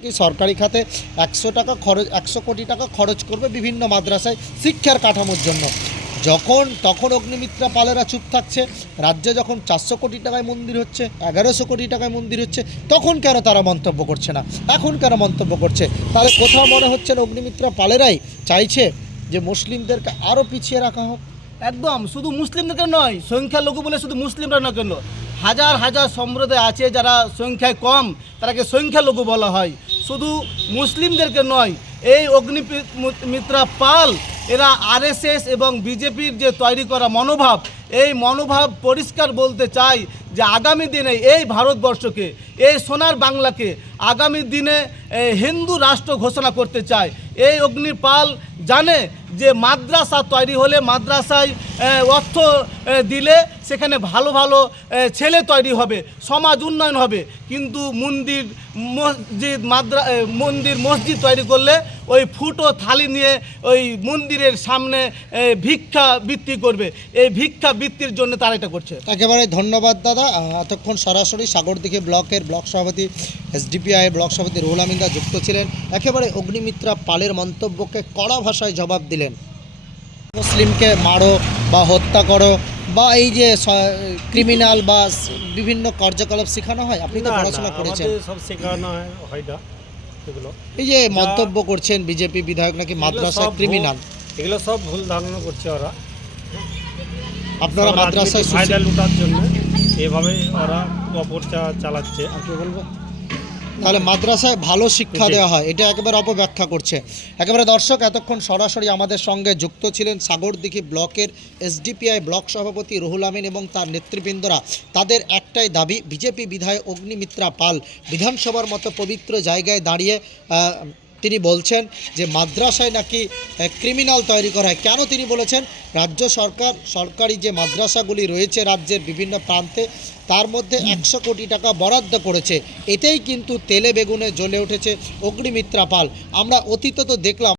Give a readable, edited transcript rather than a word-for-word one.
কি সরকারি খাতে ১০০ টাকা খরচ ১০০ কোটি টাকা খরচ করবে বিভিন্ন মাদ্রাসায় শিক্ষার কাঠামোর জন্য। তখন অগ্নিমিত্রা পালেরা চুপ থাকছে। রাজ্যে যখন ৪০০ কোটি টাকায় মন্দির হচ্ছে, ১১০০ কোটি টাকায় মন্দির হচ্ছে, তখন কেন তারা মন্তব্য করছে না? এখন কেন মন্তব্য করছে? তাহলে কোথাও মনে হচ্ছে না অগ্নিমিত্রা পালেরাই চাইছে যে মুসলিমদেরকে আরও পিছিয়ে রাখা হোক। একদম শুধু মুসলিমদেরকে নয়, সংখ্যালঘু বলে শুধু মুসলিমরা না কেন, হাজার হাজার সম্প্রদায় আছে যারা সংখ্যায় কম, তারাকে সংখ্যালঘু বলা হয়। শুধু মুসলিমদেরকে নয়, এই অগ্নিমিত্রা পাল এরা আরএসএস এবং বিজেপির যে তৈরি করা মনোভাব, এই মনোভাব পরিষ্কার বলতে চাই যে আগামী দিনে এই ভারতবর্ষকে, এই সোনার বাংলাকে আগামী দিনে হিন্দু রাষ্ট্র ঘোষণা করতে চায়। এই অগ্নিপাল জানে যে মাদ্রাসা তৈরি হলে, মাদ্রাসায় অর্থ দিলে সেখানে ভালো ভালো ছেলে তৈরি হবে, সমাজ উন্নয়ন হবে। কিন্তু মন্দির মসজিদ তৈরি করলে ওই ফুটো থালি নিয়ে ওই মন্দিরের সামনে ভিক্ষা বৃত্তি করবে। এই ভিক্ষা বৃত্তির জন্য তারা এটা করছে। একেবারে ধন্যবাদ দাদা। এতক্ষণ সরাসরি সাগরদিঘি ব্লকের ব্লক সভাপতি এসডিপিআই ব্লক সভাপতি রুহুল আমিন দা যুক্ত ছিলেন। একেবারে অগ্নিমিত্রা পালের মন্তব্যকে কড়া ভাষায় জবাব দিলেন। মুসলিমকে মারো বা হত্যা করো বা এই যে ক্রিমিনাল বা বিভিন্ন কার্যকলাপ শেখানো হয়, আপনি তো পড়াশোনা করেছেন, সব শেখানো হয় না এগুলো। এই যে মন্তব্য করছেন বিজেপি বিধায়ক নাকি মাদ্রাসা ক্রিমিনাল, এগুলো সব ভুল ধারণা করছে ওরা। আপনারা মাদ্রাসায় ফায়দা লুটার জন্য এভাবে ওরা অপপ্রচার চালাচ্ছে। আর কি বলবো, তাহলে মাদ্রাসায় ভালো শিক্ষা দেওয়া হয়, এটা একেবারে অপব্যাখ্যা করছে। একেবারে দর্শক, এতক্ষণ সরাসরি আমাদের সঙ্গে যুক্ত ছিলেন সাগরদিঘি ব্লকের এসডিপিআই ব্লক সভাপতি রুহুল আমিন এবং তার নেতৃবৃন্দরা। তাদের একটাই দাবি, বিজেপি বিধায়ক অগ্নিমিত্রা পাল বিধানসভার মতো পবিত্র জায়গায় দাঁড়িয়ে তিনি বলছেন যে মাদ্রাসায় নাকি ক্রিমিনাল তৈরি করা হয়। কেন তিনি বলেছেন? রাজ্য সরকারি যে মাদ্রাসাগুলি রয়েছে রাজ্যের বিভিন্ন প্রান্তে, তার মধ্যে ১০০ কোটি টাকা বরাদ্দ করেছে। এতেই কিন্তু তেলে বেগুনে জ্বলে উঠেছে অগ্নিমিত্রা পাল। আমরা অতীতে তো দেখলাম